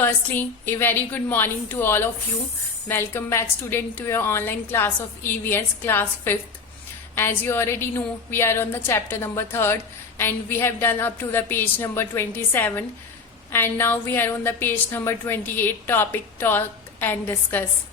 Firstly, a very good morning to all of you. Welcome back student to your online class of EVS class 5th. As you already know, we are on the chapter number 3rd and we have done up to the page number 27 and now we are on the page number 28 topic talk and discuss.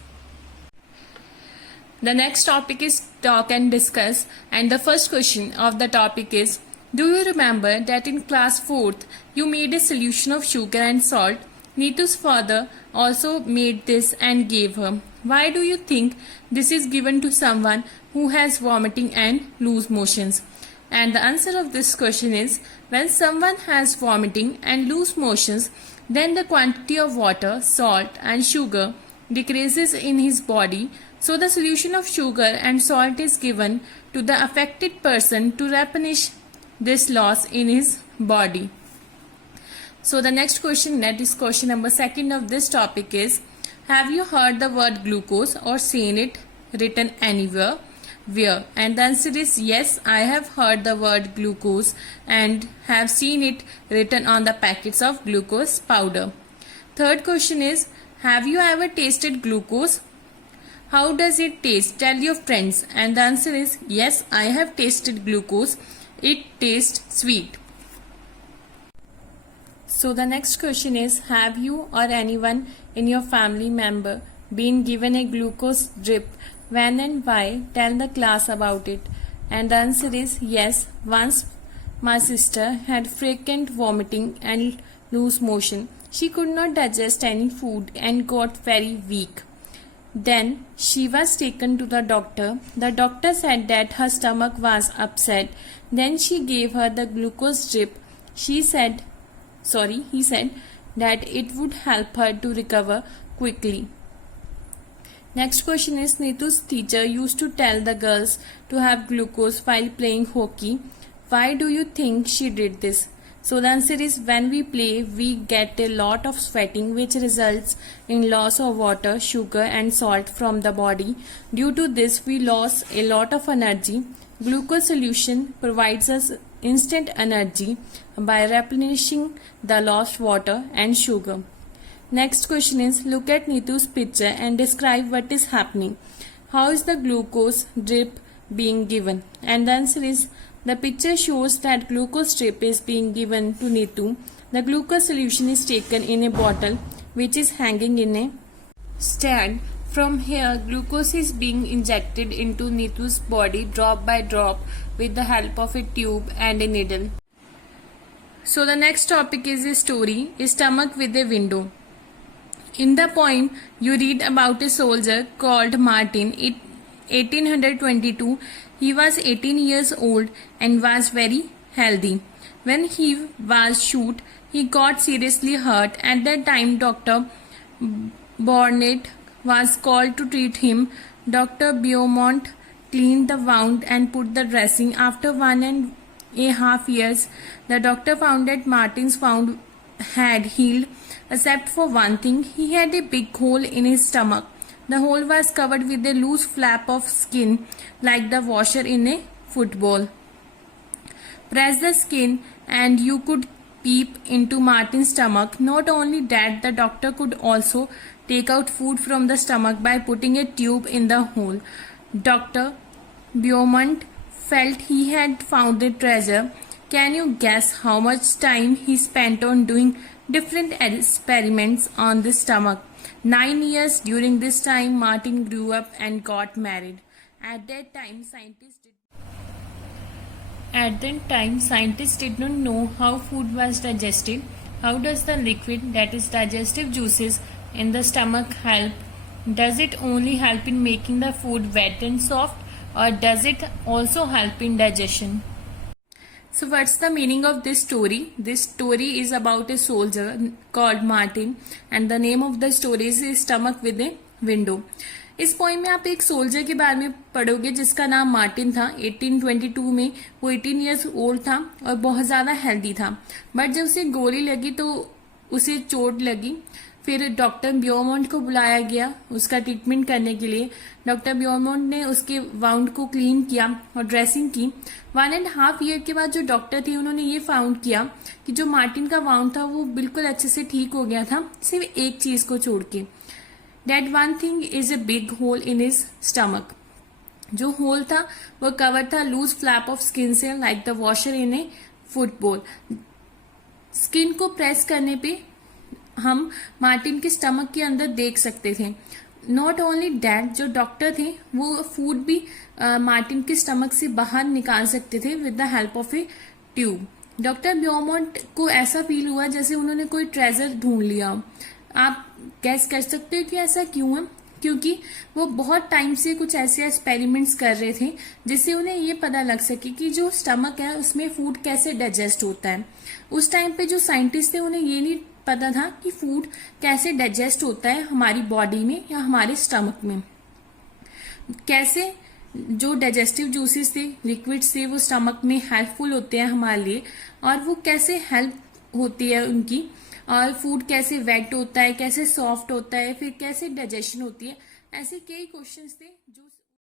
The next topic is talk and discuss and the first question of the topic is, do you remember that in class 4th you made a solution of sugar and salt? Neetu's father also made this and gave her. Why do you think this is given to someone who has vomiting and loose motions? And the answer of this question is, when someone has vomiting and loose motions, then the quantity of water, salt and sugar decreases in his body. So the solution of sugar and salt is given to the affected person to replenish this loss in his body. So the next question, that is question number 2 of this topic is, have you heard the word glucose or seen it written anywhere? Where? And the answer is yes, I have heard the word glucose and have seen it written on the packets of glucose powder. Third question is, have you ever tasted glucose? How does it taste? Tell your friends. And the answer is yes, I have tasted glucose. It tastes sweet. So the next question is, have you or anyone in your family member been given a glucose drip? When and why? Tell the class about it. And the answer is yes, once my sister had frequent vomiting and loose motion. She could not digest any food and got very weak. Then she was taken to the doctor. The doctor said that her stomach was upset. Then she gave her the glucose drip. He said that it would help her to recover quickly. Next question is, Neetu's teacher used to tell the girls to have glucose while playing hockey. Why do you think she did this? So the answer is, when we play, we get a lot of sweating which results in loss of water, sugar and salt from the body. Due to this, we lose a lot of energy. Glucose solution provides us instant energy by replenishing the lost water and sugar. Next question is, look at Neetu's picture and describe what is happening. How is the glucose drip being given? And the answer is, the picture shows that glucose drip is being given to Neetu. The glucose solution is taken in a bottle which is hanging in a stand. From here, glucose is being injected into Neetu's body drop by drop with the help of a tube and a needle. So the next topic is a story, a stomach with a window. In the poem, you read about a soldier called Martin. In 1822, he was 18 years old and was very healthy. When he was shot, he got seriously hurt. At that time, Dr. Barnett was called to treat him. Dr. Beaumont cleaned the wound and put the dressing. After 1.5 years, the doctor found that Martin's wound had healed, except for one thing. He had a big hole in his stomach. The hole was covered with a loose flap of skin like the washer in a football. Press the skin and you could peep into Martin's stomach. Not only that, the doctor could also take out food from the stomach by putting a tube in the hole. Dr. Beaumont felt he had found the treasure. Can you guess how much time he spent on doing different experiments on the stomach? 9 years. During this time, Martin grew up and got married. At that time, scientists did not know how food was digested. How does the liquid, that is digestive juices, in the stomach help? Does it only help in making the food wet and soft, or does it also help in digestion? So what's the meaning of this story? This story is about a soldier called Martin and the name of the story is Stomach with a Window. इस poem में आप एक soldier के बारे में पढ़ोगे जिसका नाम मार्टिन था. 1822 में वो 18 इयर्स ओल्ड था और बहुत ज़्यादा हेल्दी था. बट जब उसे गोली लगी तो उसे चोट लगी. फिर डॉक्टर ब्योमोंट को बुलाया गया उसका ट्रीटमेंट करने के लिए। डॉक्टर ब्योमोंट ने उसके वाउंड को क्लीन किया और ड्रेसिंग की। 1.5 ईयर के बाद जो डॉक्टर थे उन्होंने ये फाउंड किया कि जो मार्टिन का वाउंड था वो बिल्कुल अच्छे से ठीक हो गया था, सिर्फ एक चीज को छोड़ के। That one thing is a big hole in his stomach. जो होल था वो कवर था लूज फ्लैप ऑफ स्किन से, like the washer in A football. Skin को प्रेस करने पे हम मार्टिन के स्टमक के अंदर देख सकते थे। नॉट ओनली डैट, जो डॉक्टर थे वो फूड भी मार्टिन के स्टमक से बाहर निकाल सकते थे with the help of a tube. Doctor Beaumont को ऐसा फील हुआ जैसे उन्होंने कोई ट्रेजर ढूंढ लिया हो। आप गैस कर सकते हो कि ऐसा क्यों है? क्योंकि वो बहुत टाइम से कुछ ऐसे एक्सपेरिमेंट्स कर रहे थे जिससे उन्हें ये पता लग सके कि जो स्टमक है उसमें फूड कैसे डाइजेस्ट होता है। उस टाइम पे जो साइंटिस्ट थे उन्हें ये नहीं पता था कि फूड कैसे डाइजेस्ट होता है हमारी बॉडी में या हमारे स्टमक में। कैसे जो डाइजेस्टिव जूसेस थे, लिक्विड्स थे, वो स्टमक में हेल्पफुल होते हैं हमारे लिए, और वो कैसे हेल्प होती है उनकी, और फूड कैसे वेट होता है, कैसे सॉफ्ट होता है, फिर कैसे डाइजेशन होती है। ऐसे कई क्वेश्चंस थे जो